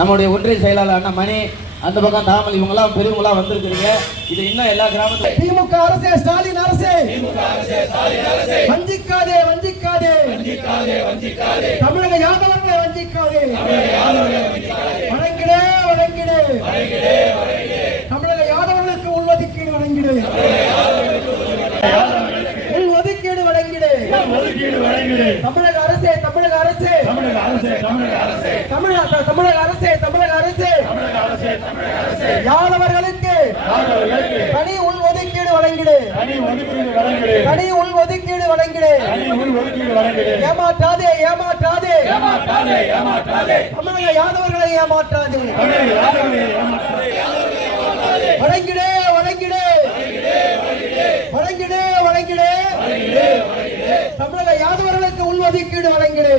நம்முடைய ஒன்றிய செயலாளர் அண்ணன் மணி அந்த பக்கம் தாமல் இவங்கெல்லாம் பெரியவங்களாம் வந்திருக்கிறீங்க. இது இன்னும் எல்லா கிராமத்திலும். திமுக அரசே ஸ்டாலின் அரசே. வஞ்சிக்காதே வஞ்சிக்காதே. தமிழக யாதவர்களை வஞ்சிக்காதே. வழங்கிடே வழங்கிடே தமிழக யாதவர்களுக்கு உள்ஒதுக்கீடு வழங்கிடு உள்ஒதுக்கீடு வழங்கிடு தமிழக அரசே. தமிழக அரசே தமிழக தமிழக அரசே தமிழக அரசே. யாதவர்களுக்கு தனி உள் ஒதுக்கீடு வழங்கிடு. தனி உள் ஒதுக்கீடு வழங்கிடு. ஏமாற்றாதே ஏமாற்றாதே. தமிழக யாதவர்களை ஏமாற்றாதே. வழங்கிடு வழங்கிடு வழங்கிடு வழங்கிடு தமிழக யாதவர்களுக்கு உள் ஒதுக்கீடு வழங்கிடு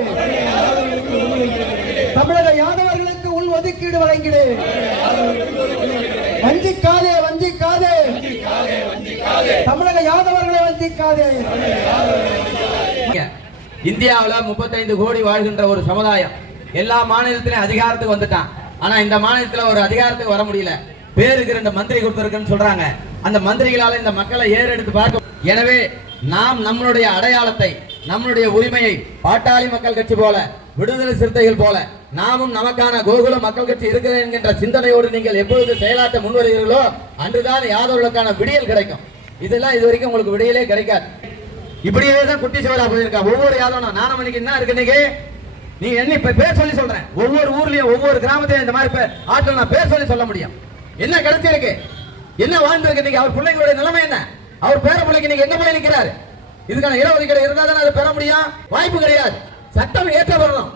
தமிழக யாதவர்களுக்கு உள் ஒதுக்கீடு வழங்கிடு வஞ்சிக்காதே வஞ்சிக்காதே. தமிழக யாதவர்களை வஞ்சிக்காதே. இந்தியாவில் முப்பத்தைந்து கோடி வாழ்கின்ற ஒரு சமுதாயம். எல்லா மாநிலத்திலையும் அதிகாரத்துக்கு வந்துட்டான். ஆனா இந்த மாநிலத்தில் ஒரு அதிகாரத்துக்கு வர முடியல. பேருக்கு ரெண்டு மந்திரி கொடுத்துருக்குன்னு சொல்றாங்க. அந்த மந்திரிகளால இந்த மக்களை ஏறெடுத்து பார்க்க எனவே நாம் நம்மளுடைய அடையாளத்தை நம்மளுடைய உரிமையை பாட்டாளி மக்கள் கட்சி போல விடுதலை சிறுத்தைகள் போல நாமும் நமக்கான கோகுல மக்கள் கட்சி இருக்கிறது என்கின்ற சிந்தனையோடு நீங்கள் எப்பொழுது செயலாற்ற முன்வருகிறீர்களோ அன்றுதான் யாதவர்களுக்கான விடியல் கிடைக்கும். இதெல்லாம் இது வரைக்கும் உங்களுக்கு விடியலே கிடைக்காது. இப்படியே தான் குட்டி சிவரா போயிருக்கா. ஒவ்வொரு யாதவனும் நானமணிக்கு என்ன இருக்கு இன்னைக்கு? நீ என்ன இப்ப பேர் சொல்லி சொல்றேன். ஒவ்வொரு ஊர்லயும் ஒவ்வொரு கிராமத்திலும் இந்த மாதிரி ஆட்கள் நான் பேர் சொல்லி சொல்ல முடியும். என்ன கிடைச்சிருக்கு? என்ன வாழ்ந்திருக்கு இன்னைக்கு? அவர் பிள்ளைங்களுடைய நிலைமை என்ன? அவர் பேர பிள்ளைக்கு இன்னைக்கு எங்க போய் நிற்கிறார் இதுக்கான இடஒதுக்கீடு இருந்தா தானே அதை பெற முடியும்? வாய்ப்பு கிடையாது. சட்டம் ஏற்றப்படணும்.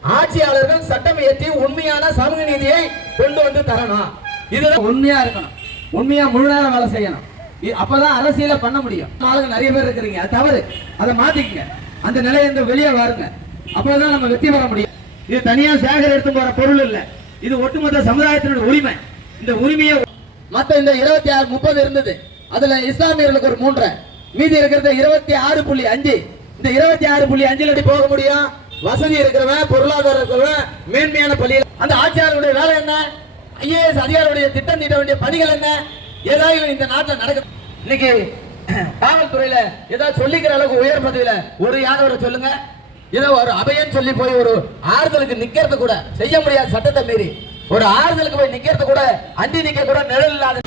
ஆட்சியாளர்கள் சட்டம் ஏற்றி உண்மையான சமூக நீதியை கொண்டு வந்து தரணும். இதுதான் உண்மையா இருக்கணும். உண்மையா முழு நேரம் வேலை செய்யணும். இ- அப்பதான் அரசியல பண்ண முடியும். ஆளுங்க நிறைய பேர் இருக்கிறீங்க. அது தவறு. அதை மாத்திக்கங்க. அந்த நிலையிலிருந்து வெளியே வாருங்க. அப்பதான் நம்ம வெற்றி பெற முடியும். இது தனியா சேகர் எடுத்து போற பொருள் இல்ல. இது ஒட்டுமொத்த சமுதாயத்தினுடைய உரிமை. இந்த உரிமையை மத்த இந்த இருபத்தி ஆறு முப்பது இருந்தது. அதுல இஸ்லாமியர்களுக்கு ஒரு மூன்றரை. மீதி இருக்கிறது இருபத்தி ஆறு புள்ளி அஞ்சு. இந்த இருபத்தி ஆறு புள்ளி அஞ்சுல எப்படி போக முடியும்? வசதி இருக்கிறவன் பொருளாதாரம் இருக்கிறவன் மேன்மையான பள்ளியில். அந்த ஆட்சியாளருடைய வேலை என்ன? ஐஏஎஸ் அதிகாரியுடைய திட்டம் தீட்ட வேண்டிய பணிகள் என்ன? ஏதாவது இந்த நாட்டில் நடக்குது. இன்னைக்கு காவல்துறையில ஏதாவது சொல்லிக்கிற அளவுக்கு உயர் பதவியில ஒரு யாதவரை சொல்லுங்க. ஏதோ ஒரு அபயம் சொல்லி போய் ஒரு ஆறுதலுக்கு நிக்கிறது கூட செய்ய முடியாத சட்டத்தை மீறி. ஒரு ஆறுதலுக்கு போய் நிக்கிறது கூட அண்டி நிக்க கூட நிழல் இல்லாத